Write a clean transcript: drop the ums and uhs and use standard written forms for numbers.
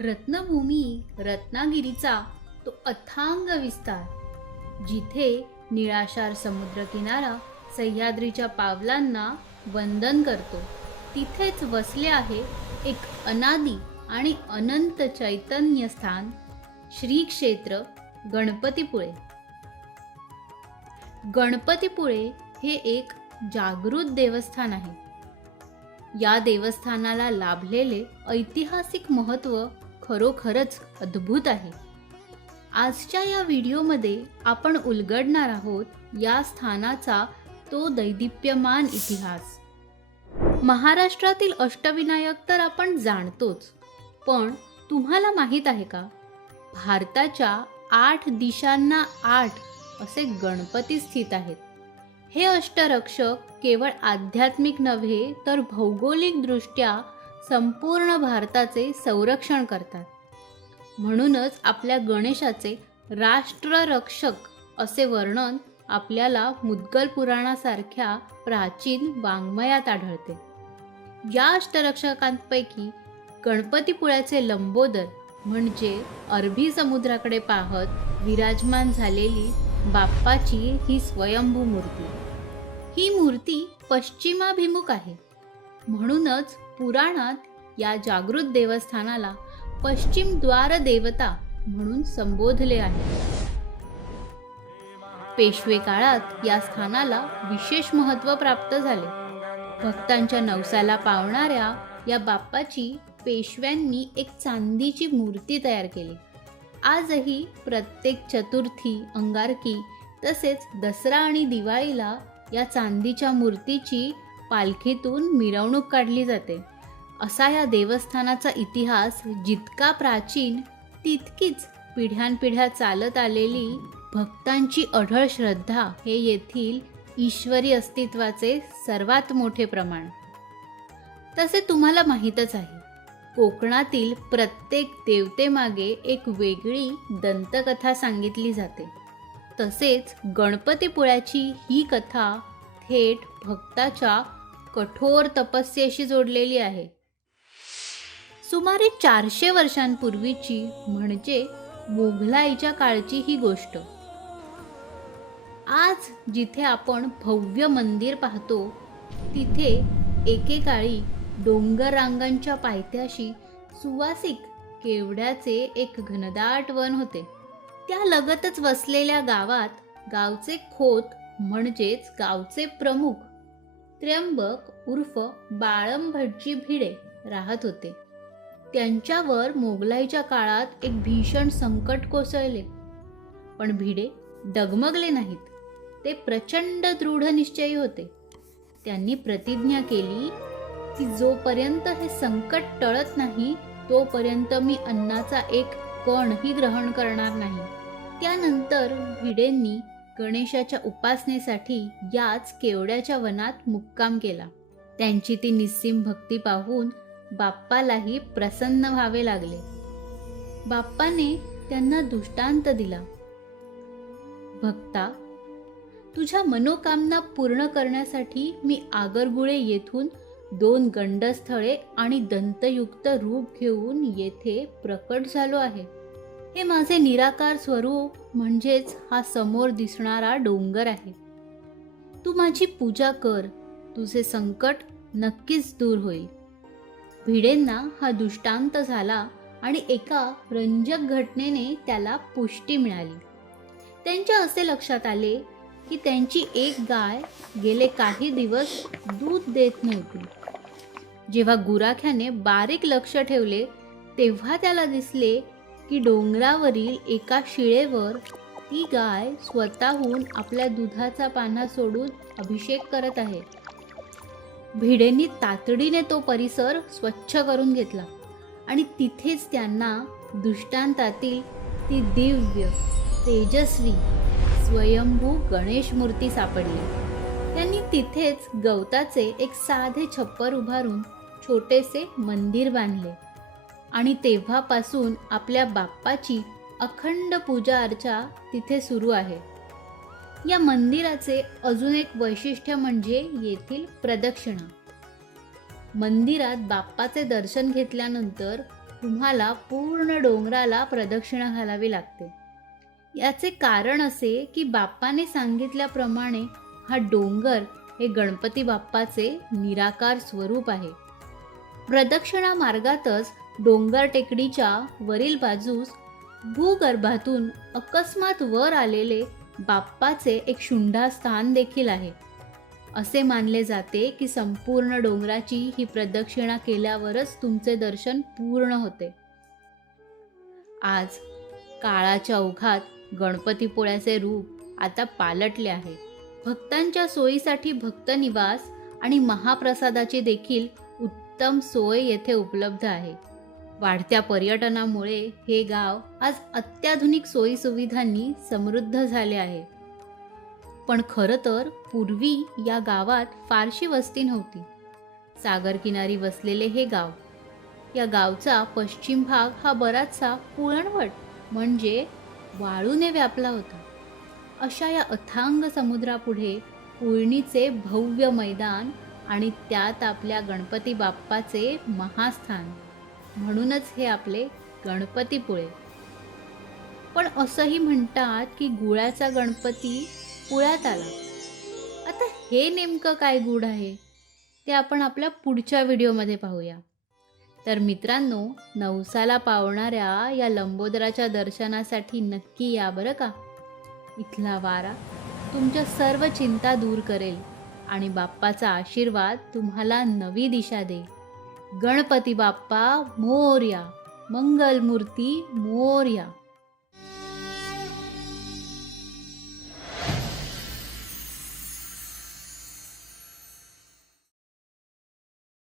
रत्नभूमी रत्नागिरीचा तो अथांग विस्तार, जिथे निळाशार समुद्रकिनारा सह्याद्रीच्या पावलांना वंदन करतो, तिथेच वसले आहे एक अनादी आणि अनंत चैतन्य स्थान, श्री क्षेत्र गणपतीपुळे. गणपतीपुळे हे एक जागृत देवस्थान आहे. या देवस्थानाला लाभलेले ऐतिहासिक महत्त्व खरोखरच अद्भुत आहे. आजच्या या व्हिडिओमध्ये आपण उलगडणार आहोत या स्थानाचा तो दैदिप्यमान इतिहास. महाराष्ट्रातील अष्टविनायक तर आपण जाणतोच, पण तुम्हाला माहीत आहे का, भारताच्या 8 दिशांना 8 असे गणपती स्थित आहेत. हे अष्टरक्षक केवळ आध्यात्मिक नव्हे तर भौगोलिकदृष्ट्या संपूर्ण भारताचे संरक्षण करतात. म्हणूनच आपल्या गणेशाचे राष्ट्ररक्षक असे वर्णन आपल्याला मुद्गल पुराणासारख्या प्राचीन वाङ्मयात आढळते. या अष्टरक्षकांपैकी गणपतीपुळ्याचे लंबोदर म्हणजे अरबी समुद्राकडे पाहत विराजमान झालेली बाप्पाची ही स्वयंभू मूर्ती. ही मूर्ती पश्चिमाभिमुख आहे. म्हणूनच पुराणात या जागृत देवस्थानाला पश्चिम द्वार देवता म्हणून संबोधले आहे. पेशवे काळात या स्थानाला विशेष महत्त्व प्राप्त झाले. भक्तांच्या नवसाला पावणाऱ्या या बाप्पाची पेशव्यांनी एक चांदीची मूर्ती तयार केली. आजही प्रत्येक चतुर्थी, अंगारकी तसेच दसरा आणि दिवाळीला या चांदीच्या मूर्तीची पालखीतून मिरवणूक काढली जाते. असा या देवस्थानाचा इतिहास जितका प्राचीन, तितकीच पिढ्यानपिढ्या चालत आलेली भक्तांची अढळ श्रद्धा हे येथील ईश्वरी अस्तित्वाचे सर्वात मोठे प्रमाण. तसे तुम्हाला माहीतच आहे, कोकणातील प्रत्येक देवतेमागे एक वेगळी दंतकथा सांगितली जाते. तसेच गणपतीपुळ्याची ही कथा थेट भक्ताच्या कठोर तपस्येशी जोडलेली आहे. सुमारे 400 वर्षांपूर्वीची म्हणजे मोगलाईच्या काळची ही गोष्ट. आज जिथे आपण भव्य मंदिर पाहतो, तिथे एकेकाळी डोंगर रांगांच्या पायथ्याशी सुवासिक केवड्याचे एक घनदाट वन होते. त्या लगतच वसलेल्या गावात गावचे खोत म्हणजेच गावचे प्रमुख त्र्यंबक उर्फ बाळम भटजी भिडे राहत होते. त्यांच्यावर मोगलाईच्या काळात एक भीषण संकट कोसळले. पण भिडे डगमगले नाहीत. ते प्रचंड दृढ निश्चयी होते. त्यांनी प्रतिज्ञा केली की जोपर्यंत हे संकट टळत नाही, तोपर्यंत मी अन्नाचा एक कणही ग्रहण करणार नाही. त्यानंतर भिडेंनी गणेशाच्या उपासनेसाठी याच केवड्याच्या वनात मुक्काम केला. त्यांची ती निस्सीम भक्ती पाहून बाप्पालाही प्रसन्न व्हावे लागले. बाप्पाने त्यांना दृष्टांत दिला, भक्ता, तुझ्या मनोकामना पूर्ण करण्यासाठी मी आगरगुळे येथून 2 गंडस्थळे आणि दंतयुक्त रूप घेऊन येथे प्रकट झालो आहे. हे माझे निराकार स्वरूप म्हणजेच हा समोर दिसणारा डोंगर आहे. तू माझी पूजा कर, तुझे संकट नक्कीच दूर होईल. भिडेंना हा दृष्टांत झाला आणि एका रंजक घटनेने त्याला पुष्टी मिळाली. त्यांच्या असे लक्षात आले की त्यांची एक गाय गेले काही दिवस दूध देत नव्हती. जेव्हा गुराख्याने बारीक लक्ष ठेवले, तेव्हा त्याला दिसले की डोंगरावरील एका शिळेवर ती गाय स्वतःहून आपल्या दुधाचा पान्हा सोडून अभिषेक करत आहे. भिडेंनी तातडीने तो परिसर स्वच्छ करून घेतला आणि तिथेच त्यांना दृष्टांतातील ती दिव्य, तेजस्वी, स्वयंभू गणेश मूर्ती सापडली. त्यांनी तिथेच गवताचे एक साधे छप्पर उभारून छोटेसे मंदिर बांधले आणि तेव्हापासून आपल्या बाप्पाची अखंड पूजा अर्चा तिथे सुरू आहे. या मंदिराचे अजून एक वैशिष्ट्य म्हणजे येथील प्रदक्षिणा. मंदिरात बाप्पाचे दर्शन घेतल्यानंतर तुम्हाला पूर्ण डोंगराला प्रदक्षिणा घालावी लागते. याचे कारण असे की बाप्पाने सांगितल्याप्रमाणे हा डोंगर हे गणपती बाप्पाचे निराकार स्वरूप आहे. प्रदक्षिणा मार्गातच डोंगर टेकडीच्या वरील बाजूस भूगर्भातून अकस्मात वर आलेले बाप्पाचे एक शुंडास्थान देखील आहे. असे मानले जाते की संपूर्ण डोंगराची ही प्रदक्षिणा केल्यावरच तुमचे दर्शन पूर्ण होते. आज काळाच्या ओघात गणपतीपुळ्याचे रूप आता पालटले आहे. भक्तांच्या सोयीसाठी भक्तनिवास आणि महाप्रसादाची देखील उत्तम सोय येथे उपलब्ध आहे. वाढत्या पर्यटनामुळे हे गाव आज अत्याधुनिक सोयीसुविधांनी समृद्ध झाले आहे. पण खरं तर पूर्वी या गावात फारशी वस्ती नव्हती. सागरकिनारी वसलेले हे गाव, या गावचा पश्चिम भाग हा बराचसा पुळणवट म्हणजे वाळूने व्यापला होता. अशा या अथांग समुद्रापुढे पुळणीचे भव्य मैदान आणि त्यात आपल्या गणपती बाप्पाचे महास्थान, म्हणूनच हे आपले गणपतीपुळे. पण असंही म्हणतात की गुळाचा गणपती पुळ्यात आला. आता हे नेमकं काय गूढ आहे ते आपण आपल्या पुढच्या व्हिडिओमध्ये पाहूया. तर मित्रांनो, नवसाला पावणाऱ्या या लंबोदराच्या दर्शनासाठी नक्की या बरं का. इथला वारा तुमच्या सर्व चिंता दूर करेल आणि बाप्पाचा आशीर्वाद तुम्हाला नवी दिशा देईल. गणपती बाप्पा मोरया, मंगलमूर्ती मोरया.